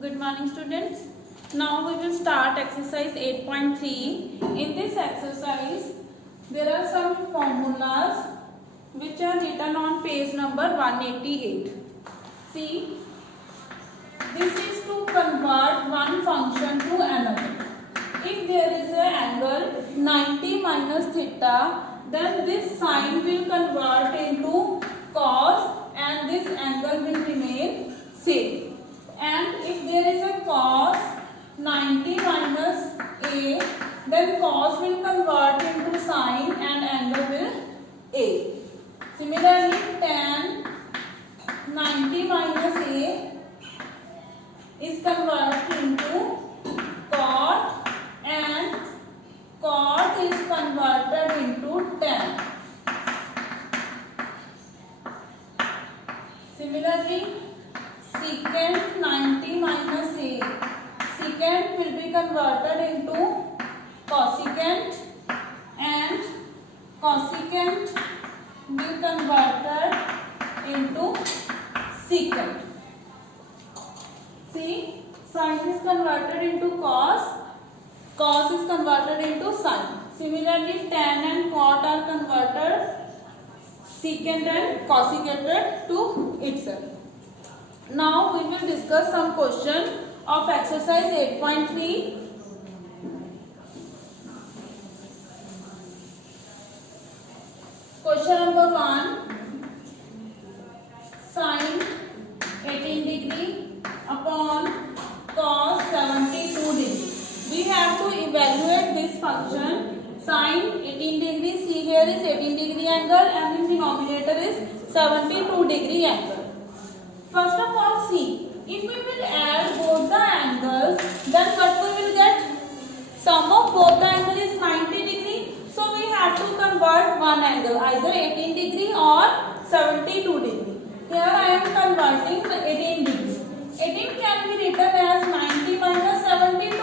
Good morning, students. Now we will start exercise 8.3. In this exercise, there are some formulas which are written on page number 188. See, this is to convert one function to another. If there is an angle 90 minus theta, then this sign will convert into cos and this angle will remain same. And if there is a cos 90 minus a, then cos will convert into sine and angle will a. Similarly, tan 90 minus a is converted into cot and cot is converted into tan. Similarly, secant 90 minus a, secant will be converted into cosecant and cosecant will be converted into secant. See, sine is converted into cos, cos is converted into sine. Similarly, tan and cot are converted secant and cosecant to itself. Now we will discuss some question of exercise 8.3. Question number 1. Sine 18 degree upon cos 72 degree. We have to evaluate this function. Sine 18 degree, see here is 18 degree angle and in denominator is 72 degree angle. First of all, see, if we will add both the angles, then what we will get? Sum of both the angle is 90 degree. So we have to convert one angle, either 18 degree or 72 degree. Here I am converting 18 degree. 18 can be written as 90 minus 72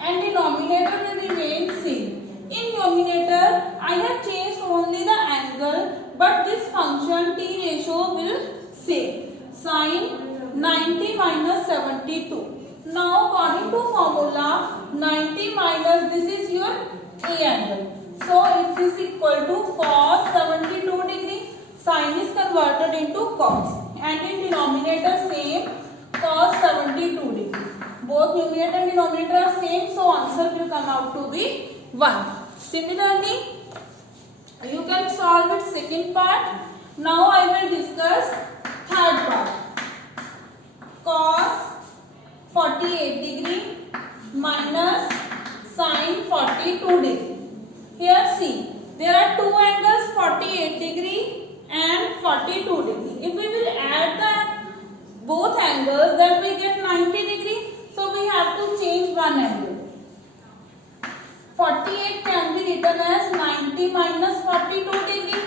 and denominator will remain same. In numerator, I have changed only the angle, but this function T ratio will same. Sine 90 minus 72. Now according to formula, 90 minus this is your A angle. So it is equal to cos 72 degree. Sine is converted into cos. And in denominator same, cos 72 degree. Both numerator and denominator are same, so answer will come out to be 1. Similarly, you can solve it second part. Now I will discuss third part. Cos 48 degree minus sine 42 degree. Here see, there are two angles 48 degree and 42 degree. If we will add the both angles, then we get 90 degree. So we have to change one angle. 48 can be written as 90 minus 42 degree.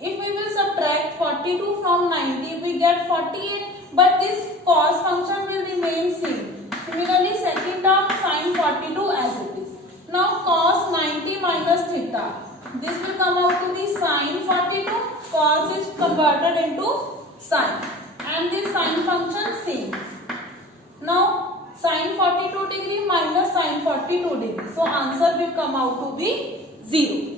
If we will subtract 42 from 90, we get 48. But this cos function will remain same. Similarly, second term sine 42 as it is. Now cos 90 minus theta. This will come out to be sine 42. Cos is converted into sine. And this sine function same. Now sine 42 degree minus sine 42 degree. So answer will come out to be 0.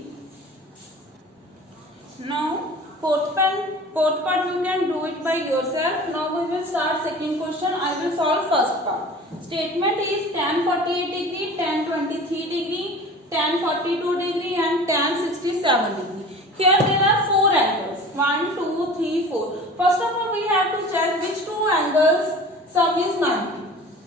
Now fourth part you can do it by yourself. Now we will start second question. I will solve first part. Statement is tan 48 degree, tan 23 degree, tan 42 degree and tan 67 degree. Here there are 4 angles. 1, 2, 3, 4. First of all we have to check which two angles sum is 90.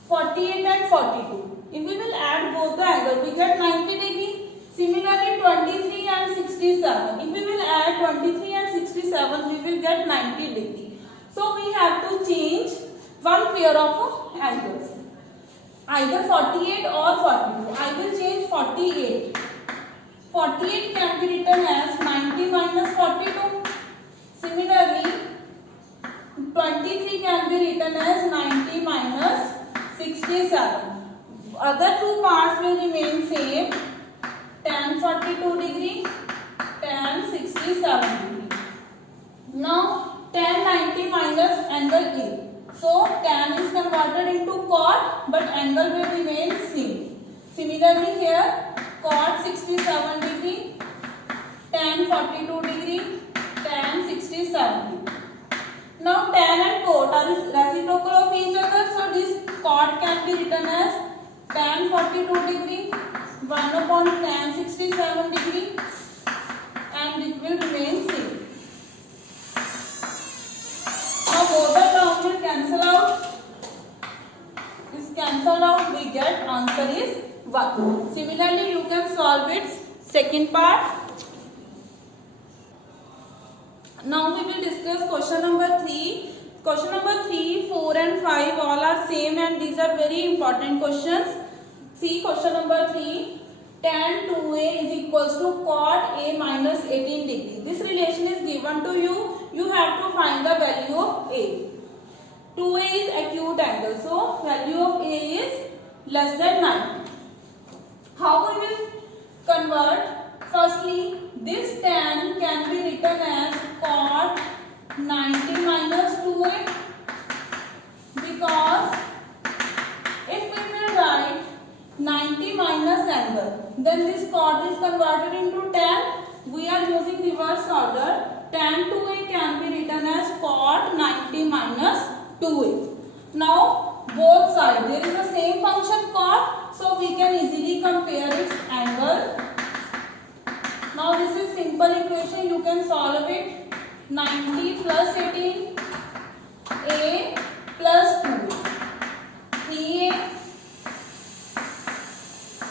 48 and 42. If we will add both the angles, we get 90 degree. Similarly, 23 and 67. If we will add 23 and 67, we will get 90 degree. So we have to change one pair of angles. Either 48 or 42. I will change 48. 48 can be written as 90 minus 42. Similarly, 23 can be written as 90 minus 67. Other two parts will remain same. Tan 42 degree, tan 67 degree. Now tan 90 minus angle A. So tan is converted into cot, but angle will remain same. Similarly here, cot 67 degree, tan 42 degree, tan 67 degree. Now tan and cot are reciprocal of each other, so this cot can be written as tan 42 degree 1 upon tan 67 degree, and it will remain same. Now both the terms will cancel out. This cancel out, we get answer is 1. Similarly, you can solve its second part. Now we will discuss question number 3. Question number 3, 4 and 5 all are same, and these are very important questions. See question number 3. Tan 2a is equals to cot a minus 18 degree. This relation is given to you. You have to find the value of a. 2a is acute angle, so value of a is less than 9. How we will convert? Firstly, this tan can be written as cot 90 minus 2a, because if we will write 90 minus angle, then this cot is converted into tan. We are using reverse order. Tan 2a can be written as cot 90 minus 2a. Now both sides there is the same function cot, so we can easily compare its angle. Now this is simple equation, you can solve it. 90 plus 18, a plus 2, 3a.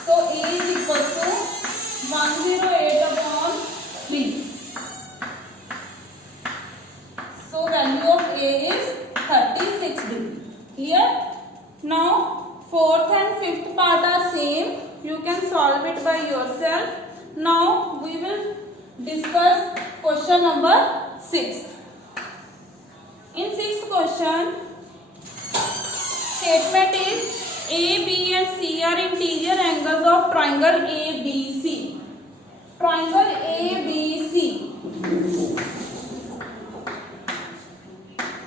So a is equal to 108 upon 3. So value of a is 36 degree. Here. Now fourth and fifth part are same. You can solve it by yourself. Now we will discuss question number 6. In sixth question, statement is A, B and C are interior angles of triangle ABC. Triangle ABC.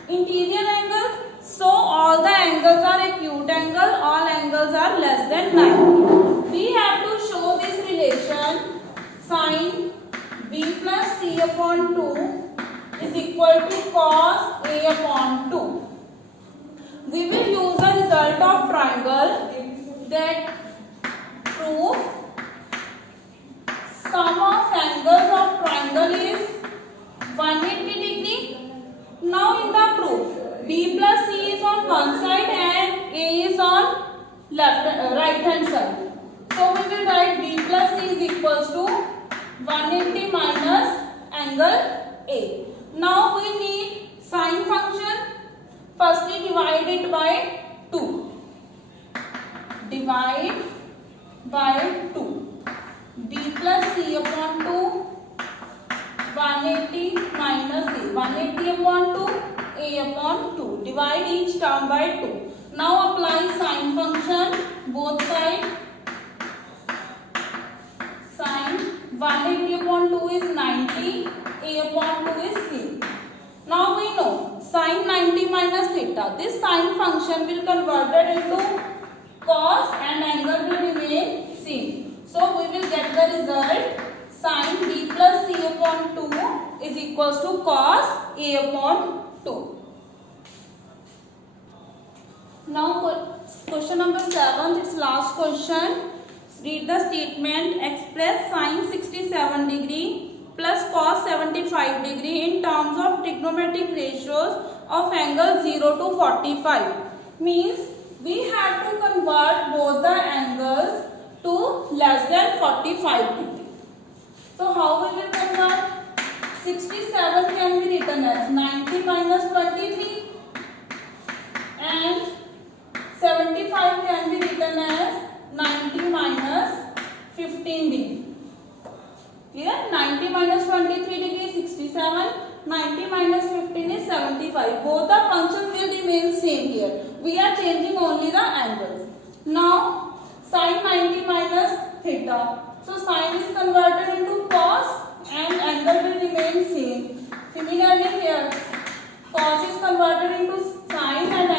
Interior angle. So all the angles are acute angle. All angles are less than 90. We have to show this relation. Sin B plus C upon 2 is equal to cos A upon 2. We will use the result of triangle that prove sum of angles of triangle is 180 degree. Now in the proof, B plus C is on one side and A is on right hand side. So we will write B plus C is equals to 180 minus angle A. Now we need sine function. Firstly divide it by 2. Divide by 2. B plus C upon 2. 180 minus A. 180 upon 2. A upon 2. Divide each term by 2. Now apply sine function both sides. Sine 180 upon 2 is 90. A upon 2 is C. Now we know sine 90 minus theta. This sine function will converted into cos and angle will remain same. So we will get the result sine B plus C upon 2 is equals to cos A upon 2. Now question number 7, its last question. Read the statement. Express sine 67 degree plus cos 75 degree in terms of trigonometric ratios of angle 0 to 45. Means we have to convert both the angles to less than 45 degree. So how we will convert? 67 can be written as 90 minus 23 and 75 can be written as 90 minus 15 degree. Here 90 minus 23 degree is 67, 90 minus 15 is 75. Both the functions will remain same here. We are changing only the angles. Now sine 90 minus theta. So sine is converted into cos and angle will remain same. Similarly here cos is converted into sine and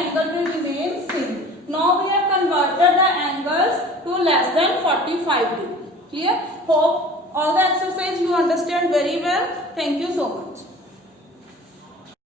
less than 45 degree. Clear? Hope all the exercise you understand very well. Thank you so much.